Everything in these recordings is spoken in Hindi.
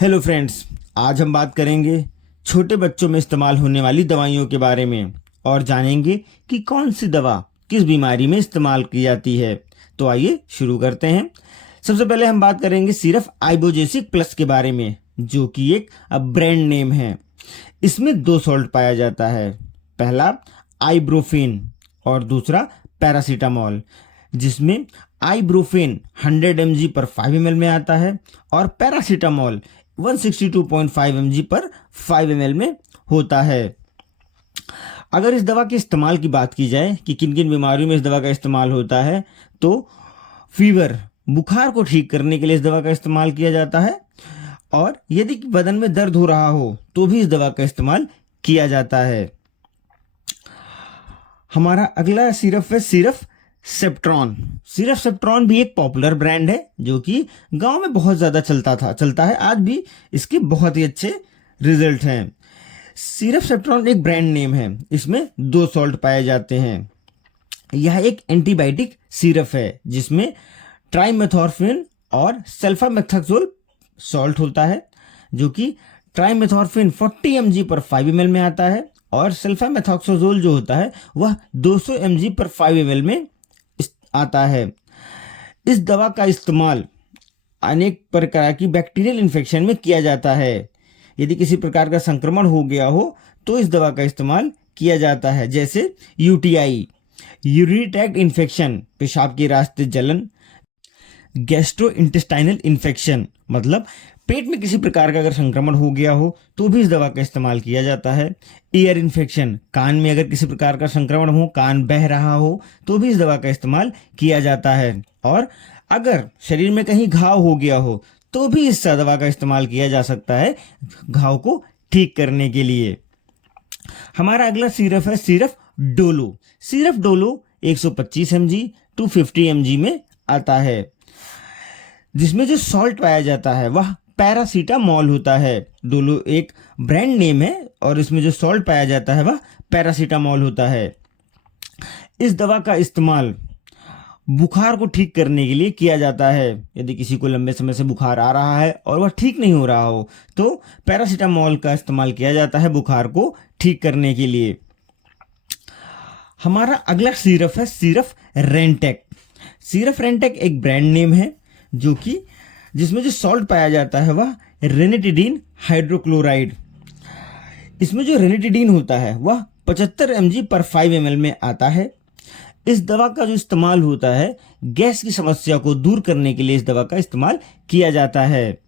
हेलो फ्रेंड्स, आज हम बात करेंगे छोटे बच्चों में इस्तेमाल होने वाली दवाइयों के बारे में और जानेंगे कि कौन सी दवा किस बीमारी में इस्तेमाल की जाती है। तो आइए शुरू करते हैं। सबसे पहले हम बात करेंगे सिर्फ आइबोजेसिक प्लस के बारे में, जो कि एक ब्रांड नेम है। इसमें दो सॉल्ट पाया जाता है, पहला आइब्रोफेन और दूसरा पैरासीटामोल, जिसमें आइब्रोफेन 100 mg पर 5 ml में आता है और पैरासीटामोल 162.5 mg पर 5 ml में होता है। अगर इस दवा के इस्तेमाल की बात की जाए कि किन किन बीमारियों में इस दवा का इस्तेमाल होता है, तो फीवर, बुखार को ठीक करने के लिए इस दवा का इस्तेमाल किया जाता है और यदि बदन में दर्द हो रहा हो तो भी इस दवा का इस्तेमाल किया जाता है। हमारा अगला सिरप है सिरप सेप्ट्रॉन। सिरप सेप्ट्रॉन भी एक पॉपुलर ब्रांड है जो कि गांव में बहुत ज़्यादा चलता है। आज भी इसके बहुत ही अच्छे रिजल्ट हैं। सिरप सेप्ट्रॉन एक ब्रांड नेम है। इसमें दो सॉल्ट पाए जाते हैं। यह एक एंटीबायोटिक सिरप है जिसमें ट्राइमेथॉर्फिन और सल्फामेथाक्सोल सॉल्ट होता है, जो कि ट्राइमेथॉर्फिन 40 mg पर 5 ml में आता है और सल्फामेथाक्सोजोल जो होता है वह 200 mg पर 5 ml में आता है। इस दवा का इस्तेमाल अनेक प्रकार की बैक्टीरियल इन्फेक्शन में किया जाता है। यदि किसी प्रकार का संक्रमण हो गया हो तो इस दवा का इस्तेमाल किया जाता है, जैसे यूटीआई, यूरिनरी ट्रैक्ट इन्फेक्शन, पेशाब के रास्ते जलन, गैस्ट्रोइंटेस्टाइनल इन्फेक्शन, मतलब पेट में किसी प्रकार का अगर संक्रमण हो गया हो तो भी इस दवा का इस्तेमाल किया जाता है। ईयर इन्फेक्शन, कान में अगर किसी प्रकार का संक्रमण हो, कान बह रहा हो तो भी इस दवा का इस्तेमाल किया जाता है। और अगर शरीर में कहीं घाव हो गया हो तो भी इस दवा का इस्तेमाल किया जा सकता है घाव को ठीक करने के लिए। हमारा अगला सिरप है syrup Dolo. Syrup Dolo 125 mg 250 mg में आता है, जिसमें जो सॉल्ट पाया जाता है वह पैरासीटामोल होता है। डोलो एक ब्रांड नेम है और इसमें जो सॉल्ट पाया जाता है वह पैरासीटामोल होता है। इस दवा का इस्तेमाल बुखार को ठीक करने के लिए किया जाता है। यदि किसी को लंबे समय से बुखार आ रहा है और वह ठीक नहीं हो रहा हो तो पैरासीटामोल का इस्तेमाल किया जाता है बुखार को ठीक करने के लिए। हमारा अगला सिरप है सिरप रेंटेक। सिरप रेंटेक एक ब्रांड नेम है जो कि जिसमें जो सॉल्ट पाया जाता है वह रेनिटिडीन हाइड्रोक्लोराइड। इसमें जो रेनिटिडीन होता है वह 75 mg पर 5 ml में आता है। इस दवा का जो इस्तेमाल होता है गैस की समस्या को दूर करने के लिए इस दवा का इस्तेमाल किया जाता है।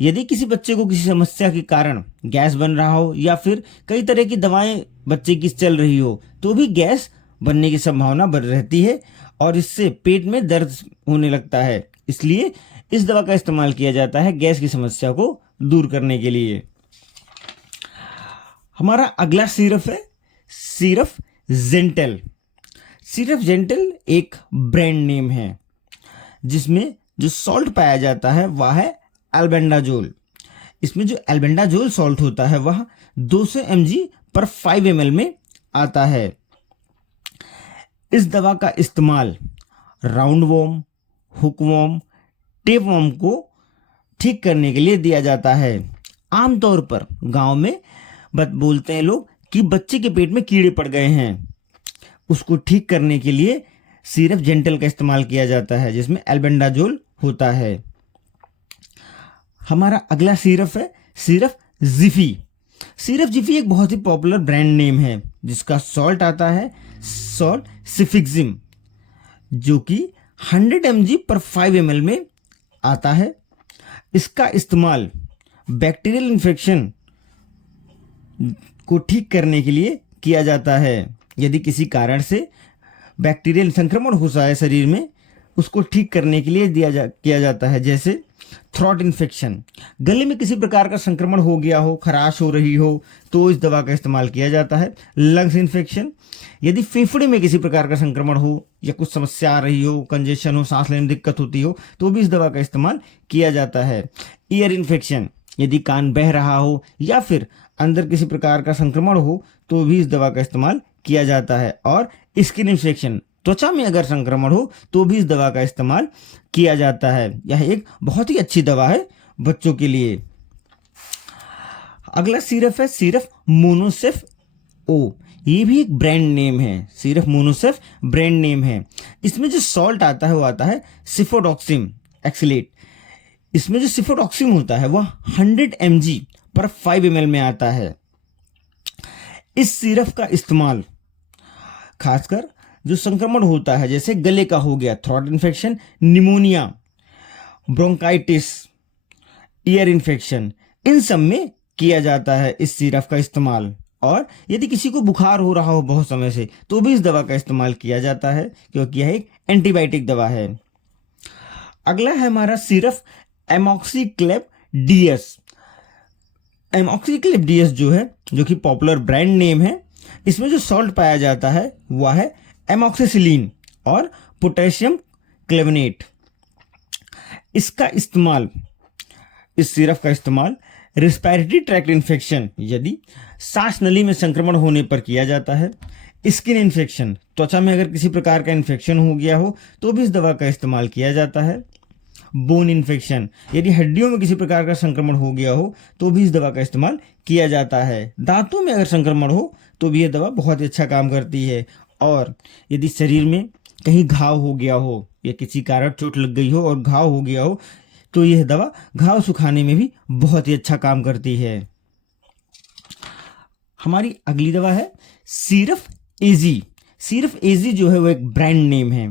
यदि किसी बच्चे को किसी समस्या के कारण गैस बन रहा हो या फिर कई तरह की दवाएं बच्चे की चल रही हो तो भी गैस बनने की संभावना बढ़ रहती है और इससे पेट में दर्द होने लगता है। इसलिए इस दवा का इस्तेमाल किया जाता है गैस की समस्या को दूर करने के लिए। हमारा अगला सिरप है सिरप जेंटल। सिरप जेंटल एक ब्रांड नेम है जिसमें जो सॉल्ट पाया जाता है वह है एल्बेंडाजोल। इसमें जो एल्बेंडाजोल सॉल्ट होता है वह 200 mg पर 5 ml में आता है। इस दवा का इस्तेमाल राउंड वॉर्म, हुकवॉर्म, टेपवॉर्म को ठीक करने के लिए दिया जाता है। आमतौर पर गांव में बोलते हैं लोग कि बच्चे के पेट में कीड़े पड़ गए हैं, उसको ठीक करने के लिए सिरप जेंटल का इस्तेमाल किया जाता है जिसमें एल्बेंडाजोल होता है। हमारा अगला सिरप है सिरप जिफी। सिरप जिफी एक बहुत ही पॉपुलर ब्रांड नेम है जिसका सॉल्ट आता है सॉल्ट सिफिक्सिम, जो कि 100 mg पर 5 ml में आता है। इसका इस्तेमाल बैक्टीरियल इन्फेक्शन को ठीक करने के लिए किया जाता है। यदि किसी कारण से बैक्टीरियल संक्रमण हो रहा है शरीर में, उसको ठीक करने के लिए किया जाता है, जैसे थ्रोट इन्फेक्शन, गले में किसी प्रकार का संक्रमण हो गया हो, खराश हो रही हो तो इस दवा का इस्तेमाल किया जाता है। लंग्स इन्फेक्शन, यदि फेफड़े में किसी प्रकार का संक्रमण हो या कुछ समस्या आ रही हो, कंजेशन हो, सांस लेने में दिक्कत होती हो तो भी इस दवा का इस्तेमाल किया जाता है। ईयर इन्फेक्शन, यदि कान बह रहा हो या फिर अंदर किसी प्रकार का संक्रमण हो तो भी इस दवा का इस्तेमाल किया जाता है। और स्किन इन्फेक्शन, त्वचा में अगर संक्रमण हो तो भी इस दवा का इस्तेमाल किया जाता है। यह एक बहुत ही अच्छी दवा है बच्चों के लिए। अगला सिरप है सिरप मोनोसेफ ओ, ये भी एक ब्रांड नेम है, सिरप मोनोसेफ ब्रांड नेम है। इसमें जो सॉल्ट आता है वो आता है सिफोडॉक्सिम एक्सिलेट। इसमें जो सिफोडॉक्सिम होता है वह 100 mg पर 5 ml में आता है। इस सिरप का इस्तेमाल खासकर जो संक्रमण होता है जैसे गले का हो गया, throat infection, pneumonia, bronchitis, ear infection, इन सब में किया जाता है इस सिरप का इस्तेमाल। और यदि किसी को बुखार हो रहा हो बहुत समय से तो भी इस दवा का इस्तेमाल किया जाता है क्योंकि यह एक एंटीबायोटिक दवा है। अगला है हमारा सिरप एमॉक्सीक्लेब डीएस। एमॉक्सीक्लेब डीएस जो है, जो कि पॉपुलर ब्रांड नेम है, इसमें जो सॉल्ट पाया जाता है वह है एमॉक्सिसिलिन और पोटेशियम क्लेवनेट। इसका इस्तेमाल, इस सिरप का इस्तेमाल रेस्पिरेटरी ट्रैक्ट इन्फेक्शन यदि सांस नली में संक्रमण होने पर किया जाता है। स्किन इन्फेक्शन, त्वचा में अगर किसी प्रकार का इन्फेक्शन हो गया हो तो भी इस दवा का इस्तेमाल किया जाता है। बोन इन्फेक्शन, यदि हड्डियों में किसी प्रकार का संक्रमण हो गया हो तो भी इस दवा का इस्तेमाल किया जाता है। दांतों में अगर संक्रमण हो तो भी यह दवा बहुत ही अच्छा काम करती है। और यदि शरीर में कहीं घाव हो गया हो या किसी कारण चोट लग गई हो और घाव हो गया हो तो यह दवा घाव सुखाने में भी बहुत ही अच्छा काम करती है। हमारी अगली दवा है सिरप एजी। सिरप एजी जो है वो एक ब्रांड नेम है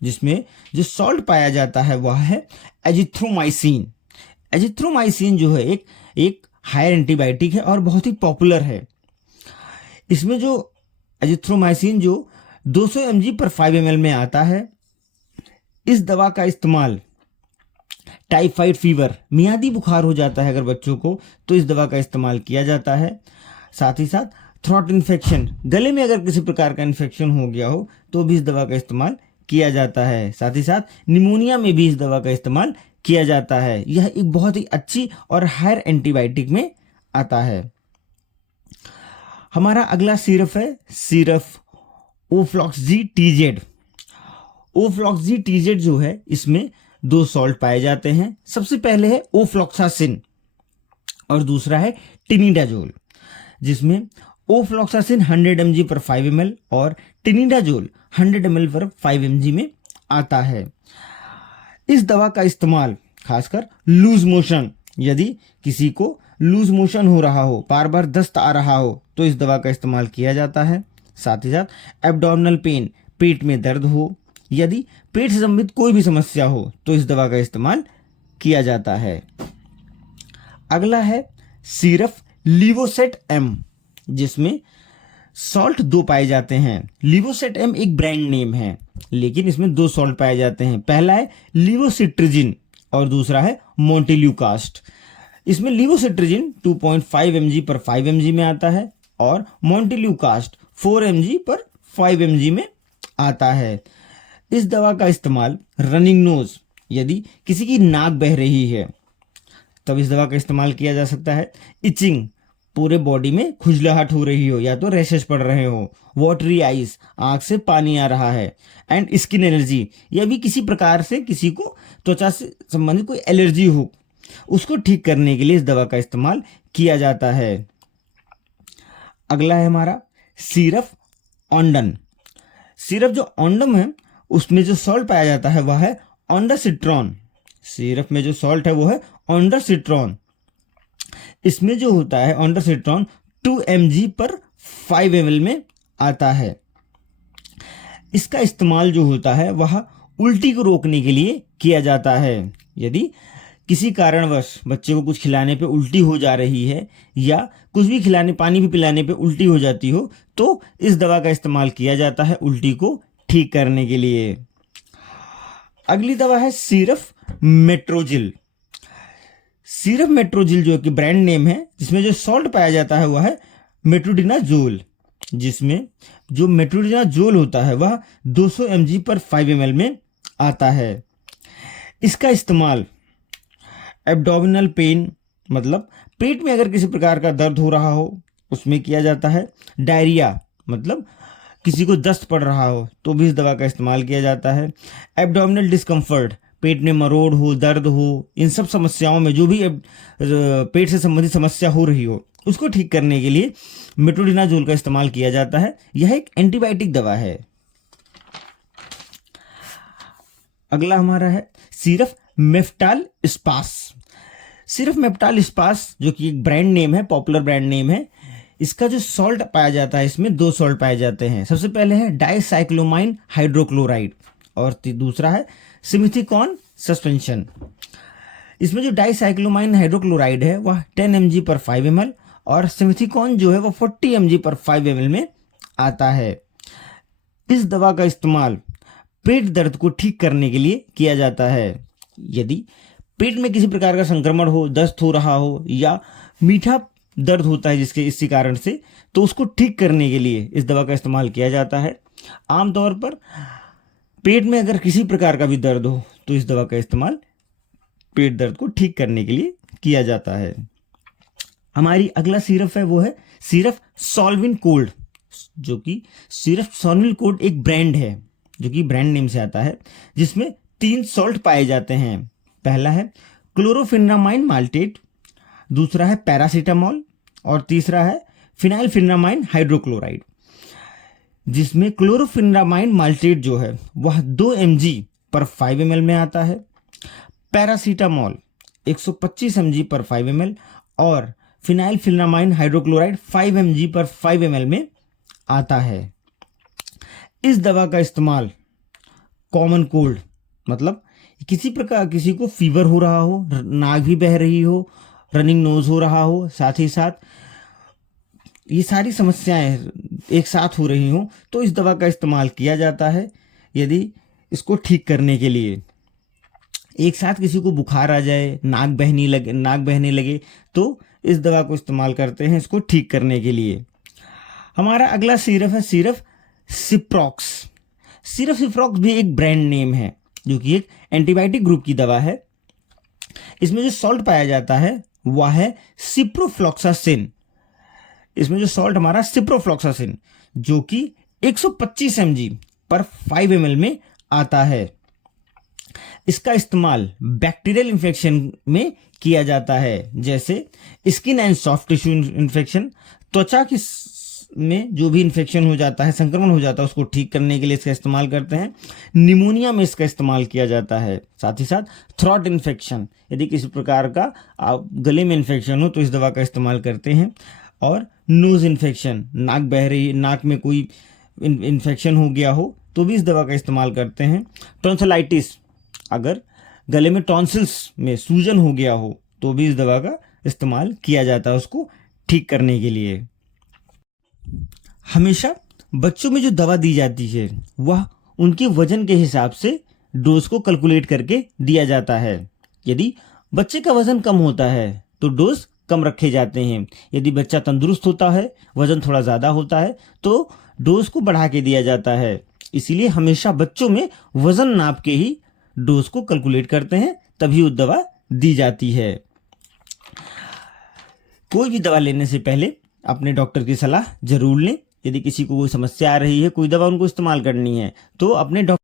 जिसमें जो सॉल्ट पाया जाता है वह है एजिथ्रोमाइसिन। एजिथ्रोमाइसिन जो है एक हायर एंटीबायोटिक है और बहुत ही पॉपुलर है। इसमें जो एजिथ्रोमाइसिन जो 200 mg पर 5 ml में आता है। इस दवा का इस्तेमाल टाइफाइड फीवर, मियादी बुखार हो जाता है अगर बच्चों को तो इस दवा का इस्तेमाल किया जाता है। साथ ही साथ थ्रोट इन्फेक्शन, गले में अगर किसी प्रकार का इन्फेक्शन हो गया हो तो भी इस दवा का इस्तेमाल किया जाता है। साथ ही साथ निमोनिया में भी इस दवा का इस्तेमाल किया जाता है। यह एक बहुत ही अच्छी और हायर एंटीबायोटिक में आता है। हमारा अगला सिरप है सिरप ओफ्लॉक्सी टीजेड। ओफ्लॉक्सी टीजेड जो है इसमें 2 सॉल्ट पाए जाते हैं। सबसे पहले है ओफ्लॉक्सासिन और दूसरा है टिनिडाजोल, जिसमें ओफ्लॉक्सासिन 100 mg पर 5 ml और टिनिडाजोल 100 ml पर 5 mg में आता है। इस दवा का इस्तेमाल खासकर लूज मोशन, यदि किसी को लूज मोशन हो रहा हो, बार बार दस्त आ रहा हो तो इस दवा का इस्तेमाल किया जाता है। साथ ही साथ एब्डोमिनल पेन, पेट में दर्द हो, यदि पेट से संबंधित कोई भी समस्या हो तो इस दवा का इस्तेमाल किया जाता है। अगला है सिरप लिवोसेट एम, जिसमें सॉल्ट 2 पाए जाते हैं। लिवोसेट एम एक ब्रांड नेम है लेकिन इसमें 2 सॉल्ट पाए जाते हैं। पहला है लिवोसिट्रिजिन और दूसरा है मोंटेल्यूकास्ट। इसमें लिवोसिट्रिजिन 2.5 mg पर 5 mg में आता है और मोंटेल्यूकास्ट 4 mg पर 5 mg में आता है। इस दवा का इस्तेमाल रनिंग नोज, यदि किसी की नाक बह रही है तब इस दवा का इस्तेमाल किया जा सकता है। इचिंग, पूरे बॉडी में खुजलाहट हो रही हो या तो रैशेस पड़ रहे हो, वाटरी आइज, आंख से पानी आ रहा है, एंड स्किन एलर्जी, या भी किसी प्रकार से किसी को त्वचा से संबंधित कोई एलर्जी हो, उसको ठीक करने के लिए इस दवा का इस्तेमाल किया जाता है। अगला है हमारा सिरप ऑन्डन। सिरप जो ऑन्डम है उसमें जो सॉल्ट पाया जाता है वह है ऑन्डासिट्रॉन। सिरप में जो सॉल्ट है वो है ऑन्डासिट्रॉन। इसमें जो होता है ऑन्डासिट्रॉन 2 mg पर 5 ml में आता है। इसका इस्तेमाल जो होता है वह उल्टी को रोकने के लिए किया जाता है। यदि किसी कारणवश बच्चे को कुछ खिलाने पे उल्टी हो जा रही है या कुछ भी खिलाने, पानी भी पिलाने पे उल्टी हो जाती हो तो इस दवा का इस्तेमाल किया जाता है उल्टी को ठीक करने के लिए। अगली दवा है सिरप मेट्रोजिल। सिरप मेट्रोजिल जो कि ब्रांड नेम है, जिसमें जो सॉल्ट पाया जाता है वह है मेट्रोडिनाजोल, जिसमें जो मेट्रोडिनाजोल होता है वह 200 mg पर 5 ml में आता है। इसका इस्तेमाल एब्डोमिनल पेन, मतलब पेट में अगर किसी प्रकार का दर्द हो रहा हो उसमें किया जाता है। डायरिया, मतलब किसी को दस्त पड़ रहा हो तो भी इस दवा का इस्तेमाल किया जाता है। एब्डोमिनल डिस्कम्फर्ट, पेट में मरोड़ हो, दर्द हो, इन सब समस्याओं में जो भी पेट से संबंधित समस्या हो रही हो उसको ठीक करने के लिए मेट्रोनिडाजोल का इस्तेमाल किया जाता है। यह एक एंटीबायोटिक दवा है। अगला हमारा है सिरप मेफ्टाल स्पास। सिर्फ मेफ्टाल स्पास जो कि एक ब्रांड नेम है, पॉपुलर ब्रांड नेम है। इसका जो सॉल्ट पाया जाता है, इसमें 2 सॉल्ट पाए जाते हैं। सबसे पहले है डाइसाइक्लोमाइन हाइड्रोक्लोराइड और दूसरा है सिमिथिकॉन सस्पेंशन। इसमें जो डाइसाइक्लोमाइन हाइड्रोक्लोराइड है वह 10 mg पर 5 ml और सिमिथिकॉन जो है वह 40 mg पर 5 ml में आता है। इस दवा का इस्तेमाल पेट दर्द को ठीक करने के लिए किया जाता है। यदि पेट में किसी प्रकार का संक्रमण हो, दस्त हो रहा हो या मीठा दर्द होता है जिसके इसी कारण से, तो उसको ठीक करने के लिए इस दवा का इस्तेमाल किया जाता है। आमतौर पर पेट में अगर किसी प्रकार का भी दर्द हो तो इस दवा का इस्तेमाल पेट दर्द को ठीक करने के लिए किया जाता है। हमारी अगला सिरप है वो है सिरप सॉल्विन कोल्ड, जो कि सिरप सॉल्विन कोल्ड एक ब्रांड है जो कि ब्रांड नेम से आता है, जिसमें 3 सॉल्ट पाए जाते हैं। पहला है क्लोरोफिनामाइन माल्टेट, दूसरा है पैरासीटामोल और तीसरा है फिनाइलफिनामाइन हाइड्रोक्लोराइड। जिसमें क्लोरोफिनामाइन माल्टेट जो है वह 2 mg पर 5 ml में आता है। पैरासीटामोल 125 mg पर 5 ml और फिनाइलफिनामाइन हाइड्रोक्लोराइड 5 mg पर 5 ml में आता है। इस दवा का इस्तेमाल कॉमन कोल्ड, मतलब किसी प्रकार किसी को फीवर हो रहा हो, नाक भी बह रही हो, रनिंग नोज हो रहा हो, साथ ही साथ ये सारी समस्याएं एक साथ हो रही हो, तो इस दवा का इस्तेमाल किया जाता है। यदि इसको ठीक करने के लिए एक साथ किसी को बुखार आ जाए, नाक बहने लगे तो इस दवा को इस्तेमाल करते हैं इसको ठीक करने के लिए। हमारा अगला सिरप है सिरप सिप्रॉक्स। सिरप सिप्रॉक्स भी एक ब्रांड नेम है जो कि एक एंटीबायोटिक ग्रुप की दवा है। इसमें जो सॉल्ट पाया जाता है वह है सिप्रोफ्लॉक्सासिन। इसमें जो सॉल्ट हमारा सिप्रोफ्लॉक्सासिन जो कि 125 mg पर 5 ml में आता है। इसका इस्तेमाल बैक्टीरियल इन्फेक्शन में किया जाता है, जैसे skin and soft tissue infection, त्वचा की में जो भी इन्फेक्शन हो जाता है, संक्रमण हो जाता है, उसको ठीक करने के लिए इसका इस्तेमाल करते हैं। निमोनिया में इसका इस्तेमाल किया जाता है। साथ ही साथ थ्रोट इन्फेक्शन, यदि किसी प्रकार का गले में इन्फेक्शन हो तो इस दवा का इस्तेमाल करते हैं। और नोज इन्फेक्शन, नाक बह रही, नाक में कोई इन्फेक्शन हो गया हो तो भी इस दवा का इस्तेमाल करते हैं। टॉन्सिलाइटिस, अगर गले में टॉन्सिल्स में सूजन हो गया हो तो भी इस दवा का इस्तेमाल किया जाता है उसको ठीक करने के लिए। हमेशा बच्चों में जो दवा दी जाती है वह उनके वजन के हिसाब से डोज को कैलकुलेट करके दिया जाता है। यदि बच्चे का वजन कम होता है तो डोज कम रखे जाते हैं। यदि बच्चा तंदुरुस्त होता है, वजन थोड़ा ज़्यादा होता है तो डोज को बढ़ा के दिया जाता है। इसीलिए हमेशा बच्चों में वजन नाप के ही डोज को कैलकुलेट करते हैं, तभी वो दवा दी जाती है। कोई भी दवा लेने से पहले अपने डॉक्टर की सलाह जरूर लें। यदि किसी को कोई समस्या आ रही है, कोई दवा उनको इस्तेमाल करनी है तो अपने डॉक्टर